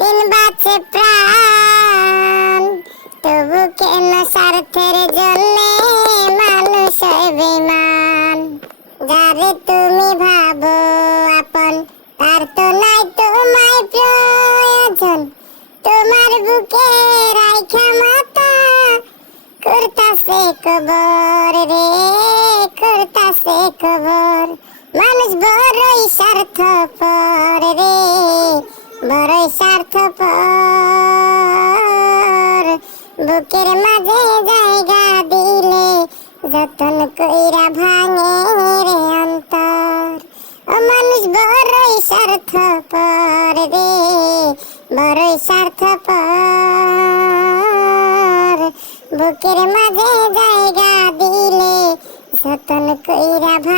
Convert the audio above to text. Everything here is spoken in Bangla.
দিন বাঁচে প্রাণ। তবু কেন স্বার্থের জন্যে মানুষ বেমান যারে তুমি ভাবো আপন, তার তো নাই তোমায় প্রয়োজন। তোমার বুকে রাইখা মাতা করতাছে কবর রে করতাছে কবর। মানুষ বড়ই স্বার্থ পর রে। বড়ই স্বার্থ পর বুকের মাঝে জায়গা দিলে যতন কইরা ভাঙে রে অন্তর। ও মানুষ বড়ই স্বার্থ পর রে, বড়ই স্বার্থ পর বুকের মাঝে জায়গা দিলে যতন কইরা ভাঙে